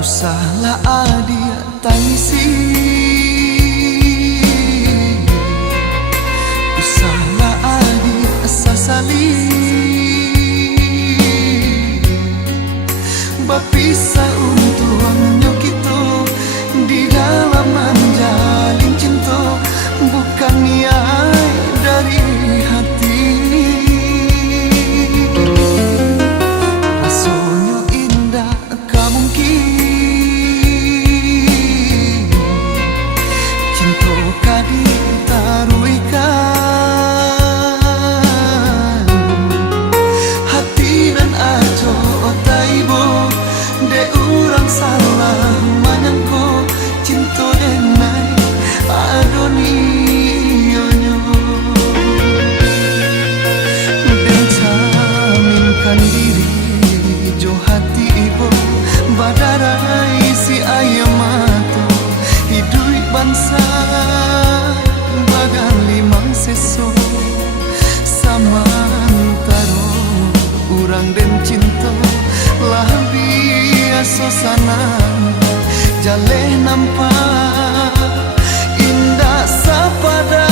usahlah adia tangisi, usahlah adia sasali, berpisah untuknya kita di dalam menjalin cinta, bukan niat dari hati. Rasanya indah tak mungkin cinta kadi taruikan hati dan aco taibo de urang salah manyangko cinta denai adonionyo dan caminkan diri jo hati ibu badarai si ayam mata hidup bangsa bagan limang seso sama antara urang dan cinta lah biasa sana jaleh nampak indah sapada.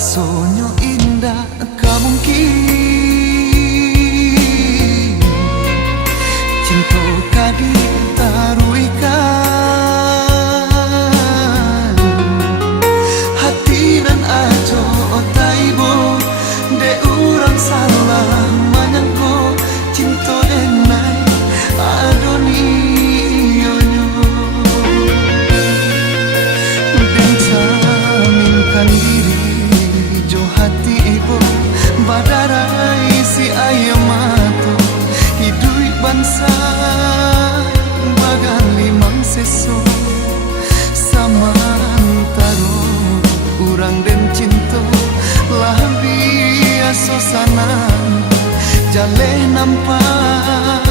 Rasanya indah tak mungkin cinta kadi taruikan hati dan aco taibo de urang salah manyangko cinta denai adonionyo dan caminkan diri jo hati ibu badarai si ayam mata hidup bangsa bagan limang seso sama antara urang dan cinta lah biasa sana jaleh nampak